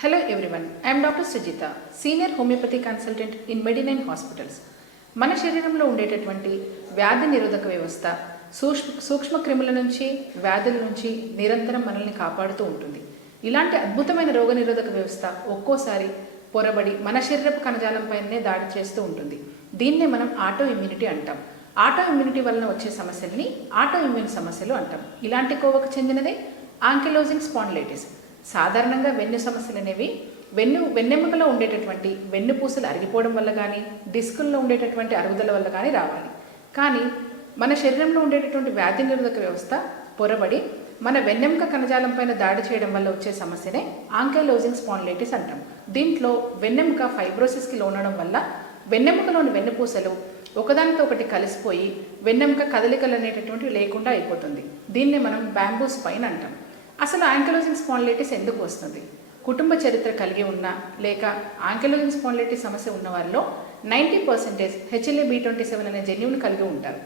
Hello everyone, I am Dr. Sujita, Senior Homeopathy Consultant in Medinine Hospitals. మన శరీరంలో ఉండేటటువంటి వ్యాధి నిరోధక వ్యవస్థ సూక్ష్మ క్రిముల నుంచి వ్యాధుల నుంచి నిరంతరం మనల్ని కాపాడుతూ ఉంటుంది. ఇలాంటి అద్భుతమైన రోగ నిరోధక వ్యవస్థ ఒక్కోసారి పొరబడి మన శరీరపు కణజాలంపైనే దాడి చేస్తూ ఉంటుంది. దీన్నే మనం ఆటో ఇమ్యూనిటీ అంటాం. ఆటో ఇమ్యూనిటీ వలన వచ్చే సమస్యల్ని ఆటో ఇమ్యూన్ సమస్యలు అంటాం. ఇలాంటి కోవకు చెందినదే ఆంకిలోజింగ్ స్పాండిలైటిస్. సాధారణంగా వెన్ను సమస్యలు అనేవి వెన్నెముకలో ఉండేటటువంటి వెన్నుపూసలు అరిగిపోవడం వల్ల కానీ డిస్కుల్లో ఉండేటటువంటి అరుగుదల వల్ల కానీ రావాలి. కానీ మన శరీరంలో ఉండేటటువంటి వ్యాధి నిరోధక వ్యవస్థ పొరబడి మన వెన్నెముక కణజాలం పైన దాడి చేయడం వల్ల వచ్చే సమస్యనే ఆంకైలోజింగ్ స్పాండిలైటిస్ అంటాం. దీంట్లో వెన్నెముక ఫైబ్రోసిస్కి లోనవడం వల్ల వెన్నెముకలోని వెన్నుపూసలు ఒకదానితో ఒకటి కలిసిపోయి వెన్నెముక కదలికలు అనేటటువంటివి లేకుండా అయిపోతుంది. దీన్నే మనం బ్యాంబూ స్పైన్ అంటాం. అసలు ఆంకైలోజింగ్ స్పాండిలైటిస్ ఎందుకు వస్తుంది? కుటుంబ చరిత్ర కలిగి ఉన్న లేక ఆంకైలోజింగ్ స్పాండిలైటిస్ సమస్య ఉన్న వారిలో 90% HLA-B27 అనే జన్యువును కలిగి ఉంటారు.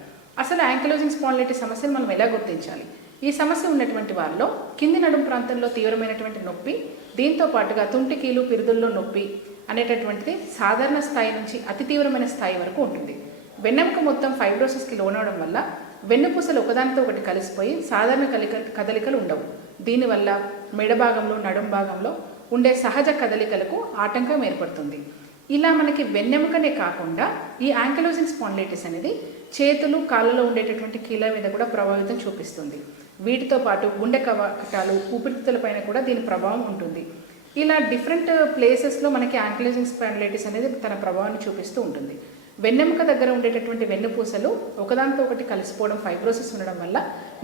అసలు ఆంకైలోజింగ్ స్పాండిలైటిస్ సమస్యను మనం ఎలా గుర్తించాలి? ఈ సమస్య ఉన్నటువంటి వారిలో కింది నడుము ప్రాంతంలో తీవ్రమైనటువంటి నొప్పి, దీంతో పాటుగా తుంటికీలు పిరుదుల్లో నొప్పి అనేటటువంటిది సాధారణ స్థాయి నుంచి అతి తీవ్రమైన స్థాయి వరకు ఉంటుంది. వెన్నెముక మొత్తం ఫైబ్రోసిస్కి లోనవడం వల్ల వెన్నుపూసలు ఒకదానితో ఒకటి కలిసిపోయి సాధారణ కదలికలు ఉండవు. దీనివల్ల మెడ భాగంలో నడుం భాగంలో ఉండే సహజ కదలికలకు ఆటంకం ఏర్పడుతుంది. ఇలా మనకి వెన్నెముకనే కాకుండా ఈ ఆంకైలోజింగ్ స్పాండిలైటిస్ అనేది చేతులు కాళ్ళలో ఉండేటటువంటి కీళ్ళ మీద కూడా ప్రభావితం చూపిస్తుంది. వీటితో పాటు గుండె కవాటాలు ఊపిరితిత్తుల పైన కూడా దీని ప్రభావం ఉంటుంది. ఇలా డిఫరెంట్ ప్లేసెస్లో మనకి ఆంకైలోజింగ్ స్పాండిలైటిస్ అనేది తన ప్రభావాన్ని చూపిస్తూ ఉంటుంది. వెన్నెముక దగ్గర ఉండేటటువంటి వెన్నుపూసలు ఒకదానితో ఒకటి కలిసిపోవడం, ఫైబ్రోసిస్ ఉండడం వల్ల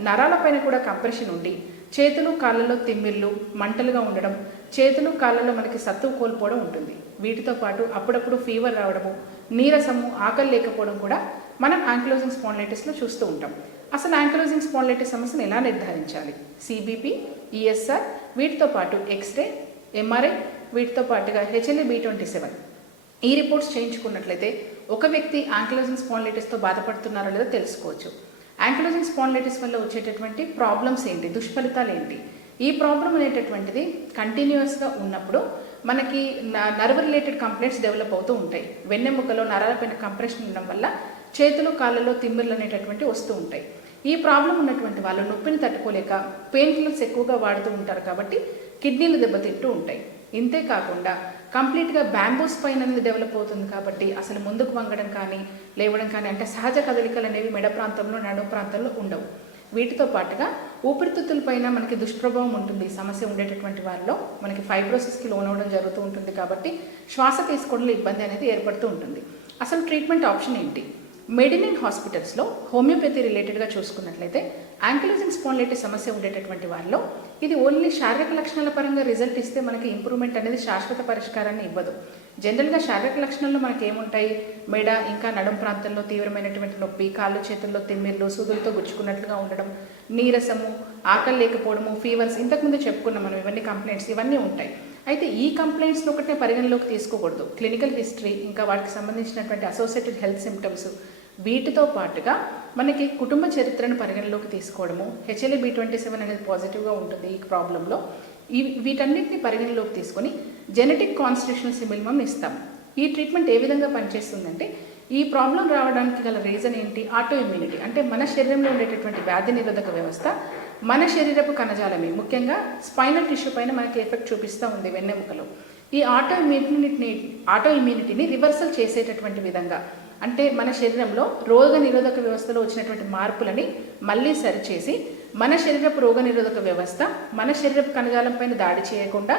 నరాలపైన కూడా కంప్రెషన్ ఉండి చేతులు కాళ్ళలో తిమ్మిర్లు మంటలుగా ఉండడం, చేతులు కాళ్ళలో మనకి సత్తువు కోల్పోవడం ఉంటుంది. వీటితో పాటు అప్పుడప్పుడు ఫీవర్ రావడము, నీరసము, ఆకలి లేకపోవడం కూడా మనం ఆంకైలోజింగ్ స్పాండిలైటిస్లో చూస్తూ ఉంటాం. అసలు ఆంకైలోజింగ్ స్పాండిలైటిస్ సమస్యను ఎలా నిర్ధారించాలి? సిబిపి, ఈఎస్ఆర్, వీటితో పాటు ఎక్స్రే, ఎంఆర్ఐ, వీటితో పాటుగా HLA-B27 ఈ రిపోర్ట్స్ చేయించుకున్నట్లయితే ఒక వ్యక్తి ఆంకైలోజింగ్ స్పాండిలైటిస్తో బాధపడుతున్నారో లేదో తెలుసుకోవచ్చు. ఆంకైలోజింగ్ స్పాండిలైటిస్ వల్ల వచ్చేటటువంటి ప్రాబ్లమ్స్ ఏంటి, దుష్ఫలితాలు ఏంటి? ఈ ప్రాబ్లం అనేటటువంటిది కంటిన్యూస్గా ఉన్నప్పుడు మనకి నర్వ్ రిలేటెడ్ కంప్లైంట్స్ డెవలప్ అవుతూ ఉంటాయి. వెన్నెముకలో నరాలపైన కంప్రెషన్ ఉండడం వల్ల చేతులు కాళ్ళలో తిమ్మిర్లు అనేటటువంటి వస్తూ ఉంటాయి. ఈ ప్రాబ్లం ఉన్నటువంటి వాళ్ళు నొప్పిని తట్టుకోలేక పెయిన్ కిల్లర్స్ ఎక్కువగా వాడుతూ ఉంటారు కాబట్టి కిడ్నీలు దెబ్బతింటూ ఉంటాయి. ఇంతే కాకుండా కంప్లీట్గా బ్యాంబూ స్పైన్ అనేది డెవలప్ అవుతుంది కాబట్టి అసలు ముందుకు వంగడం కానీ లేవడం కానీ అంటే సహజ కదలికలు అనేవి మెడ ప్రాంతంలో నడుము ప్రాంతంలో ఉండవు. వీటితో పాటుగా ఊపిరితిత్తుల పైన మనకి దుష్ప్రభావం ఉంటుంది. ఈ సమస్య ఉండేటటువంటి వారిలో మనకి ఫైబ్రోసిస్కి లోనవడం జరుగుతూ ఉంటుంది కాబట్టి శ్వాస తీసుకోవడంలో ఇబ్బంది అనేది ఏర్పడుతూ ఉంటుంది. అసలు ట్రీట్మెంట్ ఆప్షన్ ఏంటి? మెడినైన్ హాస్పిటల్స్లో హోమియోపతి రిలేటెడ్గా చూసుకున్నట్లయితే ఆంకైలోజింగ్ స్పాండిలైటిస్ సమస్య ఉండేటటువంటి వారిలో ఇది ఓన్లీ శారీరక లక్షణాల పరంగా రిజల్ట్ ఇస్తే మనకి ఇంప్రూవ్మెంట్ అనేది శాశ్వత పరిష్కారాన్ని ఇవ్వదు. జనరల్గా శారీరక లక్షణాల్లో మనకి ఏముంటాయి? మెడ ఇంకా నడుం ప్రాంతంలో తీవ్రమైనటువంటి నొప్పి, కాళ్ళు చేతుల్లో తిమ్మిర్లు, సూదులతో గుచ్చుకున్నట్లుగా ఉండడం, నీరసము, ఆకలి లేకపోవడము, ఫీవర్స్, ఇంతకుముందు చెప్పుకున్నాం మనం ఇవన్నీ కంప్లైంట్స్ ఇవన్నీ ఉంటాయి. అయితే ఈ కంప్లైంట్స్ని ఒకటే పరిగణలోకి తీసుకోకూడదు. క్లినికల్ హిస్టరీ ఇంకా వాటికి సంబంధించినటువంటి అసోసియేటెడ్ హెల్త్ సిమ్టమ్స్, వీటితో పాటుగా మనకి కుటుంబ చరిత్రను పరిగణలోకి తీసుకోవడము, HLA-B27 అనేది పాజిటివ్గా ఉంటుంది ఈ ప్రాబ్లంలో. వీటన్నిటిని పరిగణలోకి తీసుకొని జెనెటిక్ కాన్స్టిట్యూషనల్ సిమిల్మం ఇస్తాం. ఈ ట్రీట్మెంట్ ఏ విధంగా పనిచేస్తుందంటే ఈ ప్రాబ్లం రావడానికి గల రీజన్ ఏంటి? Auto immunity. అంటే మన శరీరంలో ఉండేటటువంటి వ్యాధి నిరోధక వ్యవస్థ మన శరీరపు కణజాలమే ముఖ్యంగా స్పైనల్ టిష్యూ పైన మనకి ఎఫెక్ట్ చూపిస్తూ ఉంది వెన్నెముకలో. ఈ ఆటో ఇమ్యూనిటీని రివర్సల్ చేసేటటువంటి విధంగా అంటే మన శరీరంలో రోగ నిరోధక వ్యవస్థలో వచ్చినటువంటి మార్పులని మళ్ళీ సరిచేసి మన శరీరపు రోగ నిరోధక వ్యవస్థ మన శరీరపు కణజాలం పైన దాడి చేయకుండా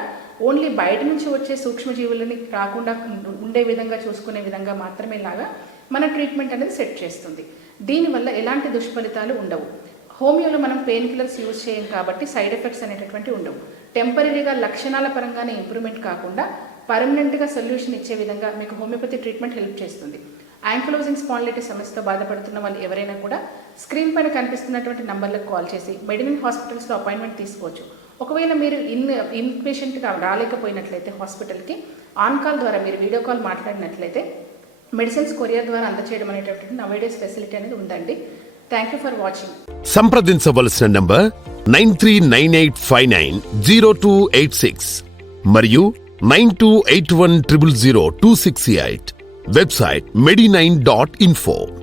ఓన్లీ బయట నుంచి వచ్చే సూక్ష్మజీవులని రాకుండా ఉండే విధంగా చూసుకునే విధంగా మాత్రమే లాగా మన ట్రీట్మెంట్ అనేది సెట్ చేస్తుంది. దీనివల్ల ఎలాంటి దుష్ఫలితాలు ఉండవు. హోమియోలో మనం పెయిన్ కిల్లర్స్ యూజ్ చేయం కాబట్టి సైడ్ ఎఫెక్ట్స్ అనేటటువంటి ఉండవు. టెంపరీగా లక్షణాల పరంగానే ఇంప్రూవ్మెంట్ కాకుండా పర్మనెంట్గా సొల్యూషన్ ఇచ్చే విధంగా మీకు హోమియోపతి ట్రీట్మెంట్ హెల్ప్ చేస్తుంది. ఆంకైలోజింగ్ స్పాండిలైటిస్ సమస్యతో బాధపడుతున్న వాళ్ళు ఎవరైనా కూడా స్క్రీన్ పైన కనిపిస్తున్నటువంటి నంబర్లకు కాల్ చేసి మెడినైన్ హాస్పిటల్స్లో అపాయింట్మెంట్ తీసుకోవచ్చు. ఒకవేళ మీరు ఇన్ పేషెంట్గా రాలేకపోయినట్లయితే హాస్పిటల్కి ఆన్ కాల్ ద్వారా మీరు వీడియో కాల్ మాట్లాడినట్లయితే మెడిసిన్స్ కొరియర్ ద్వారా అందచేయడం అనేటటువంటి నవేడేస్ ఫెసిలిటీ అనేది ఉందండి. Thank you for watching. సంప్రదించవలసిన నంబర్ 9398590286. మరియు 9281000268. Website medinine.info.